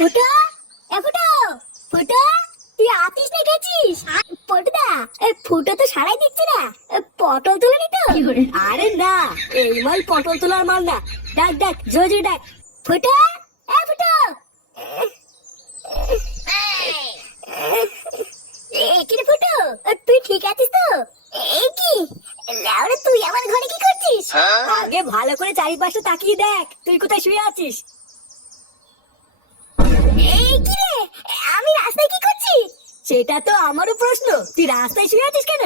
ফুটো, এ ফুটো, ফুটো, তুই আতিস না গেছিস? পটুদা, ফুটো তো সারাই দিচ্ছে না। পটল তুলে তো? আরে না, এই মাল পটল তোলার মাল না। ডাক ডাক, জোরে ডাক। ফুটো, এ ফুটো। কিরে ফুটো, তুই ঠিক আছিস তো? এই কি লাউরে, তুই আমার ঘরে কি করছিস? আগে ভালো করে চারিপাশে তাকিয়ে দেখ, তুই কোথায় শুয়ে আছিস। এই কি রে, আমি রাস্তায় কি করছি? সেটা তো আমারও প্রশ্ন, তুই রাস্তায় শুয়ে আছিস কেন?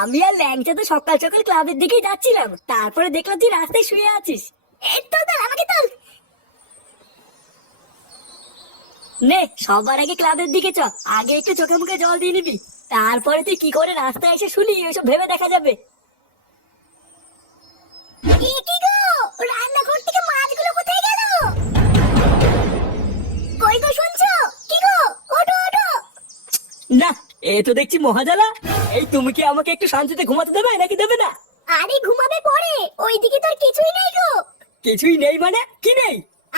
আমি আর ল্যাংচা তো সকাল সকাল ক্লাবের দিকেই যাচ্ছিলাম, তারপরে দেখলাম তুই রাস্তায় শুয়ে আছিস। এই তো তোল, আমাকে তোল। নে, সবার আগে ক্লাবের দিকে চ, আগে একটু চোখে মুখে জল দিয়ে নিবি, তারপরে তুই কি করে রাস্তায় এসে শুনি ওইসব ভেবে দেখা যাবে। কি গো, রান্নাঘর থেকে মাছগুলো কোথায় গেল? কই গো, শুনছো? কি গো, ওঠো ওঠো। না, এ তো দেখছি মহাজালা। এই তুমি কি আমাকে একটু শান্তিতে ঘুমাতে দেবে নাকি দেবে না? আরে ঘুমাবে পরে, ওইদিকে তোর কিছুই নেই গো। কিছুই নেই মানে কি নেই?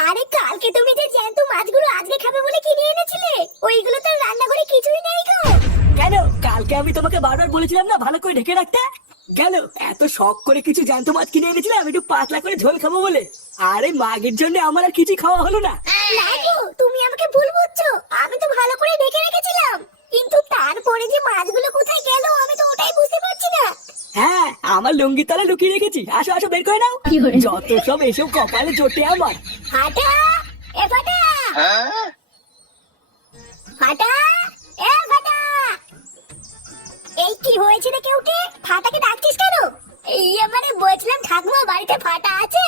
আরে কালকে তুমি যে জ্যান্ত মাছগুলো আজকে খাবে বলে কিনে এনেছিলে, ওইগুলো তোর রান্নাঘরে কিছুই নেই গো। কেন, কালকে আমি তোমাকে বারবার বলেছিলাম না ভালো করে ঢেকে রাখতে? গেল, এত শখ করে কিছু জ্যান্ত মাছ কিনে এনেছিলাম একটু পাতলা করে ঝোল খাবো বলে, আরে মাগের জন্য আমার আর কিছু খাওয়া হলো না। না গো, তুমি আমাকে ভুল বুঝছো, আমি তো ভালো করে ঢেকে রেখেছিলাম, কিন্তু তারপরে যে মাছগুলো কোথায় গেল আমি তো ওটাই বুঝতে পারছি না। হ্যাঁ, আমার লুঙ্গি তলা লুকিয়ে রেখেছি, আসো আসো বের করে নাও। যত সব এসব কপালে জোটে আমার। ফাটা, এ ফাটা, ফাটা, এ ফাটা। এই কি হয়েছে রে, কেউটে ফাটাকে ডাকছিস কেন? ইয়ে মানে বলছিলাম ঠাকুমা বাড়িতে ফাটা আছে?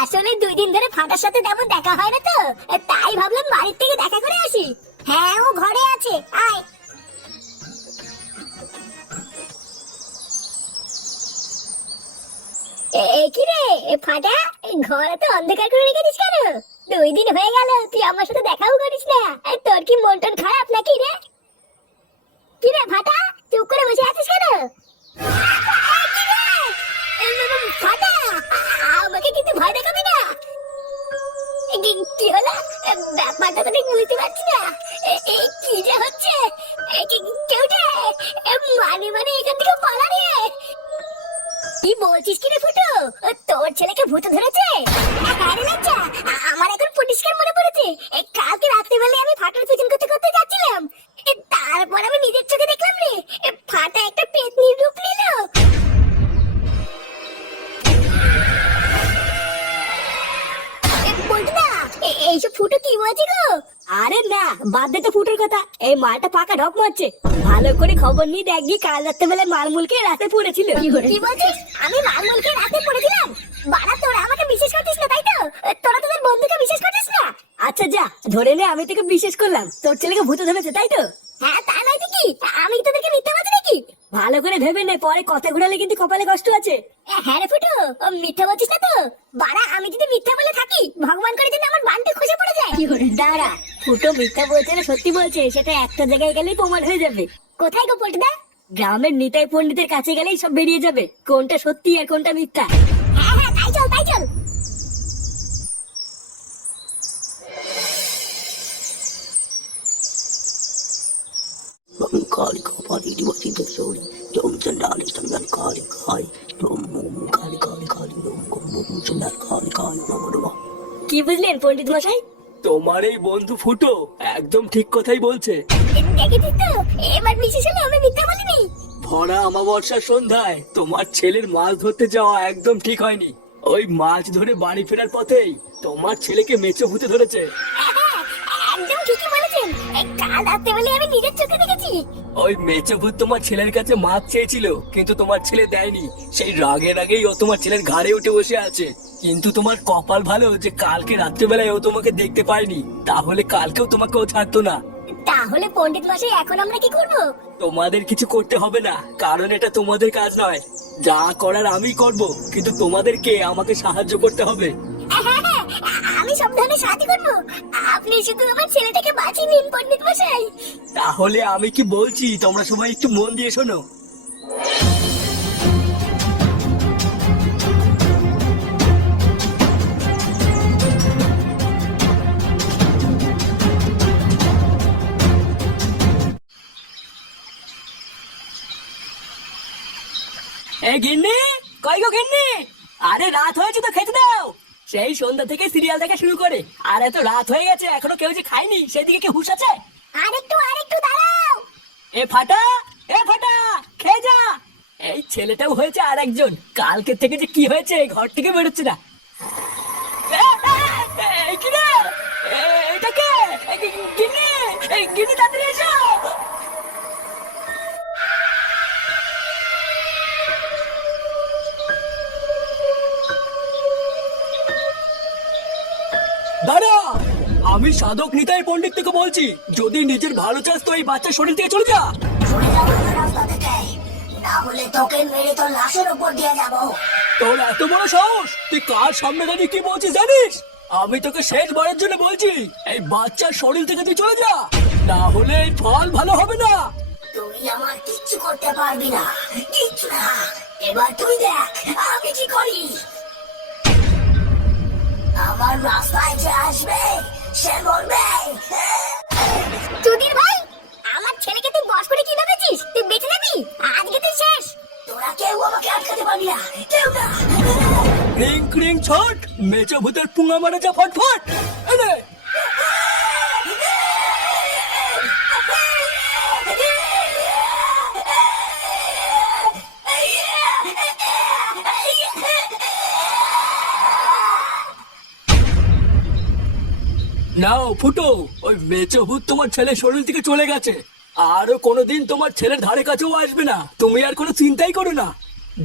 আসলে 2 দিন ধরে ফাটার সাথে তেমন দেখা হয় না তো, তাই ভাবলাম বাড়ির থেকে দেখা করে আসি। হ্যাঁ, ও ঘরে আছে, আয়। কি রে ফাটা, ঘরে তো অন্ধকার করে রেখেছিস কেন? 2 দিন হয়ে গেল তুই আমার সাথে দেখাও করিস না, তোর কি মন টন খারাপ নাকি রে? কি রে ফাটা, চুপ করে বসে আছিস কেন? ফাটা, আমাকে কিন্তু ভয় দেখাবি না। কি হলো, ব্যাপারটা তো ঠিক বুঝতে পারছি না। কি যে হচ্ছে, কেউটে মানে এখান থেকে পালা রে। কি বলছিস কি রে ফুটো, তোর ছেলেকে ভূত ধরেছে? আরে লজ্জা, আমার এখন পরিষ্কার মনে পড়েছে, কালকে রাত্রিবেলা আমি ফাটার পিছন করতে করতে যাচ্ছিলাম, তারপর আমি নিজের চোখে দেখলাম রে, ফাটা একটা পেতনির রূপ নিল। বলতো না, এইসব ফুটো কি বলছি গো? আরে না, বাদ দে তো ফুটোর কথা, এই মালটা পাকা ঢক মারছে। ভালো করে খবর নিয়ে দেখ গিয়ে, কাল রাত্রেবেলায় মালমুলকে রাতে পড়েছিল। কি বলছিস, আমি মালমুলকে রাতে পড়েছিলাম? বাড়া, তোরা আমাকে বিশ্বাস করছিস না তাই তো? তোরা তোদের বন্ধুকে বিশ্বাস করছিস না? আচ্ছা যা, ধরে নে আমি তোকে বিশ্বাস করলাম, তোর ছেলেকে ভূত ধরেছে তাই তো? হ্যাঁ, তা নয় তো কি, আমি তোদেরকে মিথ্যা বলছি নাকি? ভালো করে ভেবে নে, পরে কথা ঘুরালে কিন্তু কপালে কষ্ট আছে। হ্যাঁ রে ফুটো, মিথ্যা বলছিস না তো? বাড়া, আমি যদি মিথ্যা বলে থাকি, ভগবান করে যদি আমার বানতে খসে পড়ে যায়। দাঁড়া, ফুটো মিথ্যা বলছে না সত্যি বলছে সেটা একটা জায়গায় গেলেই প্রমাণ হয়ে যাবে। কোথায় গো পল্টুদা? গ্রামের নিতাই পণ্ডিতের কাছে গেলেই সব বেরিয়ে যাবে, কোনটা সত্যি আর কোনটা মিথ্যা। হ্যাঁ হ্যাঁ, তাই চল তাই চল। Kali kapali di wati bersuri, jom cendali cendal kali kali, jom kali kali kali, jom cendal kali kali, nama. কি বুঝলেন পণ্ডিত মশাই? তোমার এই বন্ধু ফুটো একদম ঠিক কথাই বলছে। দেখেছিস তো, এবার বিশেষ হলে আমি মিথ্যা বলিনি। ভরা অমাবস্যার সন্ধ্যায় তোমার ছেলের মাছ ধরতে যাওয়া একদম ঠিক হয়নি। ওই মাছ ধরে বাড়ি ফেরার পথেই তোমার ছেলেকে মেচো ভূতে ধরেছে। একদম ঠিকই বলেছেন, কাল রাত্রেবেলা আমি নিজের চোখে দেখেছি। ওই মেচো ভূত তোমার ছেলের কাছে মাছ চেয়েছিল, কিন্তু তোমার ছেলে দেয়নি। সেই রাগে রাগেই ও তোমার ছেলের ঘাড়ে উঠে বসে আছে। কিন্তু তোমার কপাল ভালো যে কালকে রাত্রেবেলায় ও তোমাকে দেখতে পায়নি, তাহলে কালকেও তোমাকে ও ছাড়তো না। তাহলে পণ্ডিত মশাই এখন আমরা কি করব? তোমাদের কিছু করতে হবে না, কারণ এটা তোমাদের কাজ নয়। যা করার আমি করব, কিন্তু তোমাদেরকে আমাকে সাহায্য করতে হবে। হ্যাঁ, আমি সব ধরনের সাহায্য করবো, আপনি শুধু আমার ছেলেটাকে বাঁচিয়ে নিন পণ্ডিত মশাই। তাহলে আমি কি বলছি তোমরা সবাই একটু মন দিয়ে শোনো। গিন্নি, কই গো গিন্নি? আরে রাত হয়েছে তো খেতে দাও। সেই সন্ধ্যা থেকে সিরিয়াল দেখা শুরু করে আর এত রাত হয়ে গেছে এখনো কেউ যে খায়নি সেদিকে কি হুঁশ আছে? আরেকটু দাঁড়াও। এ ফাটা, খেয়ে যা। এই ছেলেটাও হয়েছে আর একজন, কালকে থেকে যে কি হয়েছে ঘর থেকে বেরোচ্ছে না। এই কি রে? এটা কে? গিন্নি, গিন্নি তাড়াতাড়ি এসো। দাঁড়া, আমি সাধক নিতাই পণ্ডিত থেকে বলছি, যদি নিজের ভালো চাস তো এই বাচ্চার শরীর থেকে চলে যা। সরে যাও আমার রাস্তা থেকে, না হলে তোকে মেরে তোর লাশের উপর দিয়ে যাবো। তোর এত বড় সাহস, তুই কার সামনে দাঁড়িয়ে কি বলছিস জানিস? আমি তোকে শেষবারের জন্য বলছি, এই বাচ্চার শরীর থেকে তুই চলে যা, না হলে এই ফল ভালো হবে না। তুই আমার কিচ্ছু করতে পারবি না, কিচ্ছু না। এবার তুই দেখ আমি কি করি। আমার রাস্তায় যে আসবে সে মরবে। চুদির ভাই, আমার ছেলেকে তুই বস করে কি ভেবেছিস? তুই বেঁচে যাবি? আজকে তুই শেষ। তোরা কেউ আমাকে আটকাতে পারবি না, কেউ না। ক্রিং ক্রিং ছট, মেচো ভূতের পুঙ্গা মারা যা ফটফট। এনে নাও ফুটো, ওই মেচো ভূত তোমার ছেলের শরীর থেকে চলে গেছে, আরো কোনোদিন তোমার ছেলের ধারে কাছেও আসবে না। তুমি আর কোনো চিন্তাই করো না।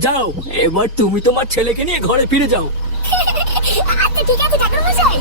যাও, এবার তুমি তোমার ছেলেকে নিয়ে ঘরে ফিরে যাও। আচ্ছা ঠিক আছে ঠাকুর মশাই।